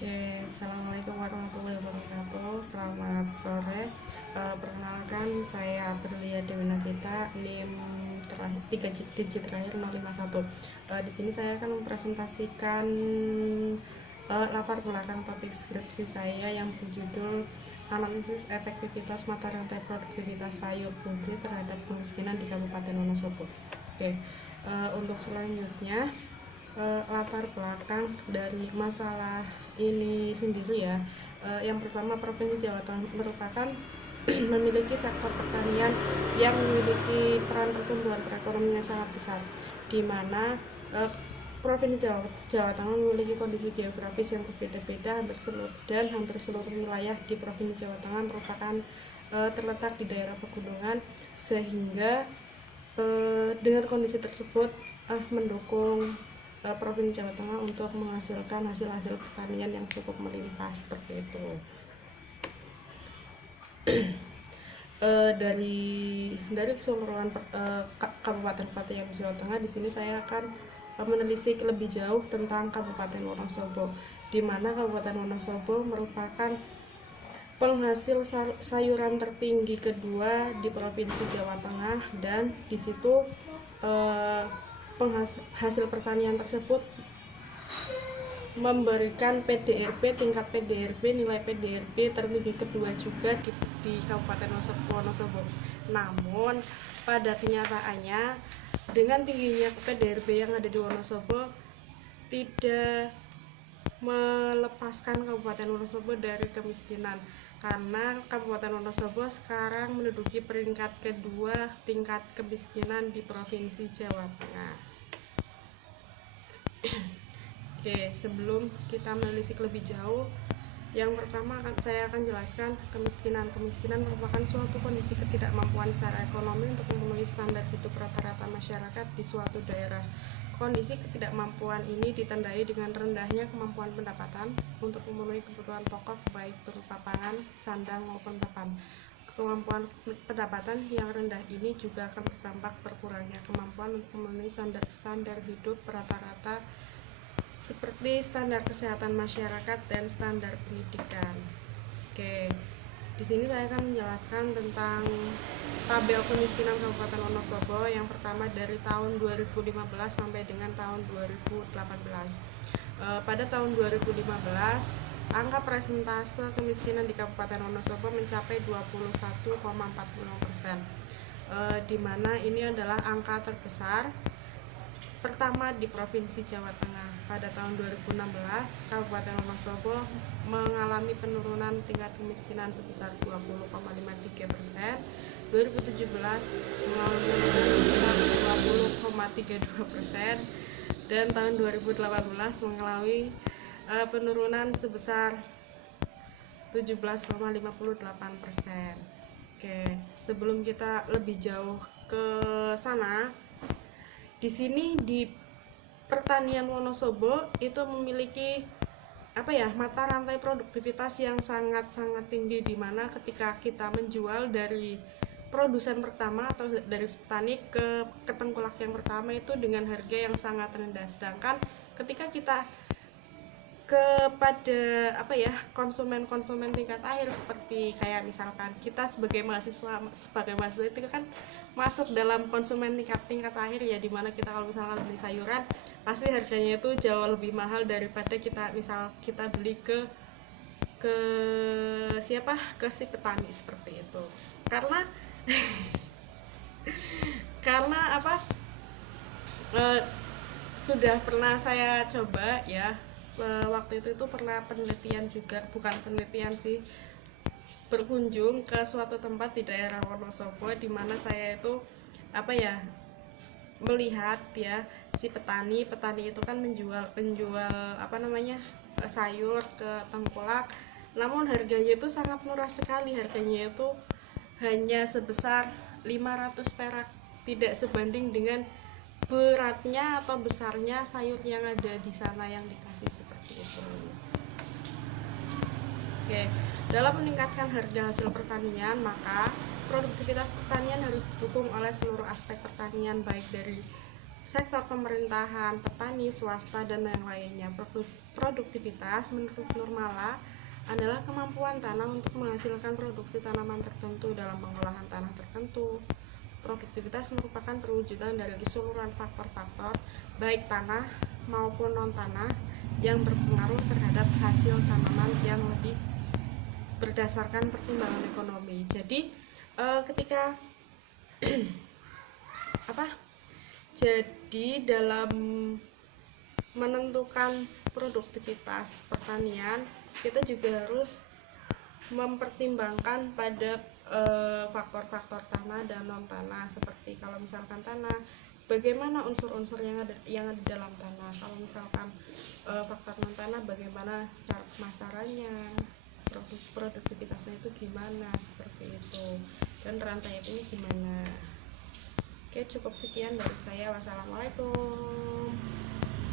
Oke, assalamualaikum warahmatullahi wabarakatuh. Selamat sore. Perkenalkan, saya Berlia Dewi Nagita, NIM terakhir 3 digit terakhir 051. Di sini saya akan mempresentasikan latar belakang topik skripsi saya yang berjudul Analisis Efektivitas Mata Rantai Produktivitas Sayur Bulbis terhadap Kemiskinan di Kabupaten Wonosobo. Oke, untuk selanjutnya latar belakang dari masalah ini sendiri ya. Yang pertama, Provinsi Jawa Tengah merupakan memiliki sektor pertanian yang memiliki peran pertumbuhan perekonomian yang sangat besar, di mana Provinsi Jawa Tengah memiliki kondisi geografis yang berbeda-beda dan hampir seluruh wilayah di Provinsi Jawa Tengah merupakan terletak di daerah pegunungan, sehingga dengan kondisi tersebut mendukung Provinsi Jawa Tengah untuk menghasilkan hasil-hasil pertanian yang cukup melimpah seperti itu. Dari keseluruhan Kabupaten Pati yang di Jawa Tengah, di sini saya akan menelisik lebih jauh tentang Kabupaten Wonosobo, di mana Kabupaten Wonosobo merupakan penghasil sayuran tertinggi kedua di Provinsi Jawa Tengah, dan di situ hasil pertanian tersebut memberikan tingkat PDRB, nilai PDRB tertinggi kedua juga di Kabupaten Wonosobo. Namun pada kenyataannya, dengan tingginya PDRB yang ada di Wonosobo tidak melepaskan Kabupaten Wonosobo dari kemiskinan, karena Kabupaten Wonosobo sekarang menduduki peringkat kedua tingkat kemiskinan di Provinsi Jawa Tengah. Oke, sebelum kita menelisik lebih jauh, yang pertama saya akan jelaskan kemiskinan. Kemiskinan merupakan suatu kondisi ketidakmampuan secara ekonomi untuk memenuhi standar hidup rata-rata masyarakat di suatu daerah. Kondisi ketidakmampuan ini ditandai dengan rendahnya kemampuan pendapatan untuk memenuhi kebutuhan pokok baik berupa pangan, sandang maupun papan. Kemampuan pendapatan yang rendah ini juga akan berdampak berkurangnya kemampuan untuk memenuhi standar hidup rata-rata seperti standar kesehatan masyarakat dan standar pendidikan. Oke, di sini saya akan menjelaskan tentang tabel kemiskinan Kabupaten Wonosobo. Yang pertama dari tahun 2015 sampai dengan tahun 2018. Pada tahun 2015, angka persentase kemiskinan di Kabupaten Wonosobo mencapai 21,40%, di mana ini adalah angka terbesar pertama di Provinsi Jawa Tengah. Pada tahun 2016, Kabupaten Wonosobo mengalami penurunan tingkat kemiskinan sebesar 20,53%. 2017 mengalami penurunan sebesar 20,32%, dan tahun 2018 mengalami penurunan sebesar 17,58%. Oke, sebelum kita lebih jauh ke sana, di sini di pertanian Wonosobo itu memiliki mata rantai produktivitas yang sangat-sangat tinggi, di mana ketika kita menjual dari produsen pertama atau dari petani ke tengkulak yang pertama itu dengan harga yang sangat rendah, sedangkan ketika kita kepada konsumen tingkat akhir, seperti kayak misalkan kita sebagai mahasiswa itu kan masuk dalam konsumen tingkat akhir ya, dimana kita kalau misalkan beli sayuran pasti harganya itu jauh lebih mahal daripada kita beli ke si petani seperti itu, karena sudah pernah saya coba ya. Waktu itu pernah berkunjung ke suatu tempat di daerah Wonosobo, di mana saya itu melihat ya, si petani itu kan menjual sayur ke tengkulak, namun harganya itu sangat murah sekali. Harganya itu hanya sebesar 500 perak, tidak sebanding dengan beratnya atau besarnya sayur yang ada di sana yang dikasih seperti itu. Oke, dalam meningkatkan harga hasil pertanian, maka produktivitas pertanian harus didukung oleh seluruh aspek pertanian, baik dari sektor pemerintahan, petani, swasta, dan lain-lainnya. Produktivitas menurut Nurmala adalah kemampuan tanah untuk menghasilkan produksi tanaman tertentu dalam pengolahan tanah tertentu. Produktivitas merupakan perwujudan dari keseluruhan faktor-faktor baik tanah maupun non-tanah yang berpengaruh terhadap hasil tanaman yang lebih berdasarkan pertimbangan ekonomi. Jadi ketika jadi dalam menentukan produktivitas pertanian, kita juga harus mempertimbangkan pada faktor-faktor tanah dan non tanah. Seperti kalau misalkan tanah, bagaimana unsur-unsur yang ada di dalam tanah. Kalau misalkan faktor non tanah, bagaimana cara pemasarannya, produktivitasnya itu gimana, seperti itu, dan rantai ini gimana. Oke, cukup sekian dari saya. Wassalamualaikum.